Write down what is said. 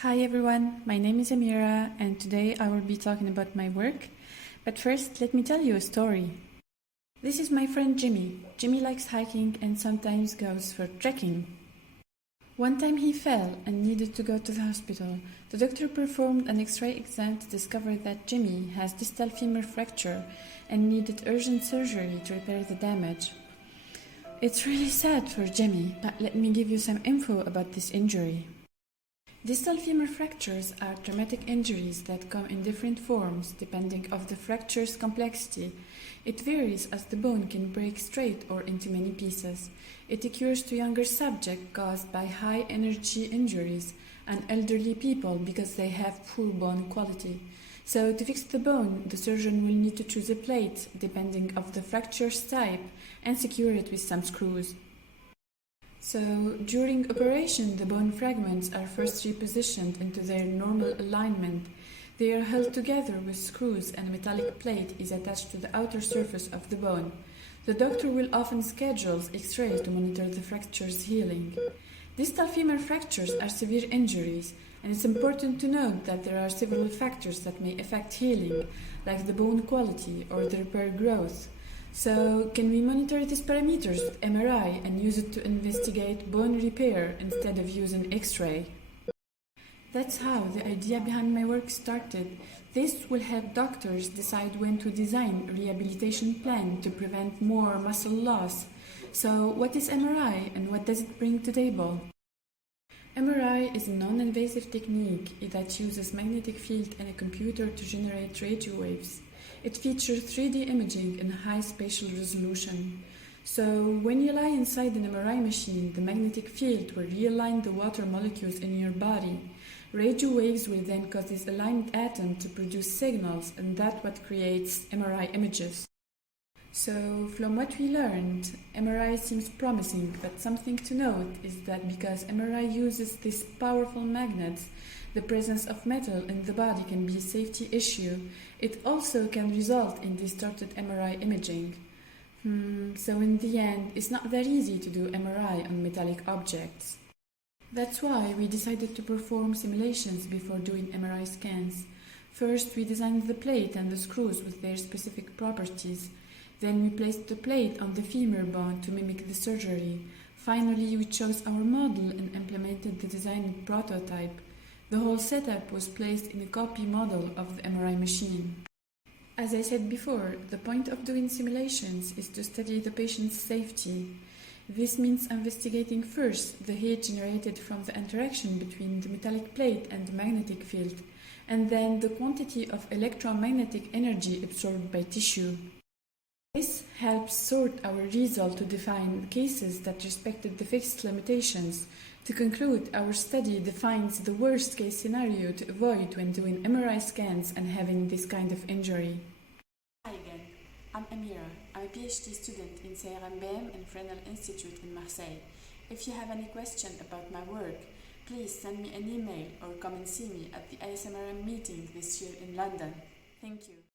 Hi everyone, my name is Amira and today I will be talking about my work. But first, let me tell you a story. This is my friend Jimmy. Jimmy likes hiking and sometimes goes for trekking. One time he fell and needed to go to the hospital. The doctor performed an X-ray exam to discover that Jimmy has distal femur fracture and needed urgent surgery to repair the damage. It's really sad for Jimmy, but let me give you some info about this injury. Distal femur fractures are traumatic injuries that come in different forms depending on the fracture's complexity. It varies as the bone can break straight or into many pieces. It occurs to younger subjects caused by high energy injuries and elderly people because they have poor bone quality. So to fix the bone, the surgeon will need to choose a plate depending on the fracture's type and secure it with some screws. So, during operation, the bone fragments are first repositioned into their normal alignment. They are held together with screws and a metallic plate is attached to the outer surface of the bone. The doctor will often schedule X-rays to monitor the fracture's healing. Distal femur fractures are severe injuries, and it's important to note that there are several factors that may affect healing, like the bone quality or the repair growth. So, can we monitor these parameters with MRI and use it to investigate bone repair instead of using X-ray? That's how the idea behind my work started. This will help doctors decide when to design a rehabilitation plan to prevent more muscle loss. So, what is MRI and what does it bring to the table? MRI is a non-invasive technique that uses magnetic field and a computer to generate radio waves. It features 3D imaging in high spatial resolution. So when you lie inside an MRI machine, the magnetic field will realign the water molecules in your body. Radio waves will then cause these aligned atoms to produce signals, and that's what creates MRI images. So from what we learned, MRI seems promising, but something to note is that because MRI uses these powerful magnets, the presence of metal in the body can be a safety issue. It also can result in distorted MRI imaging. So in the end, it's not that easy to do MRI on metallic objects. That's why we decided to perform simulations before doing MRI scans. First, we designed the plate and the screws with their specific properties. Then we placed the plate on the femur bone to mimic the surgery. Finally, we chose our model and implemented the designed prototype. The whole setup was placed in a copy model of the MRI machine. As I said before, the point of doing simulations is to study the patient's safety. This means investigating first the heat generated from the interaction between the metallic plate and the magnetic field, and then the quantity of electromagnetic energy absorbed by tissue. This helps sort our result to define cases that respected the fixed limitations. To conclude, our study defines the worst case scenario to avoid when doing MRI scans and having this kind of injury. Hi again, I'm Amira. I'm a PhD student in ISMRM and Finalist Institute in Marseille. If you have any question about my work, please send me an email or come and see me at the ISMRM meeting this year in London. Thank you.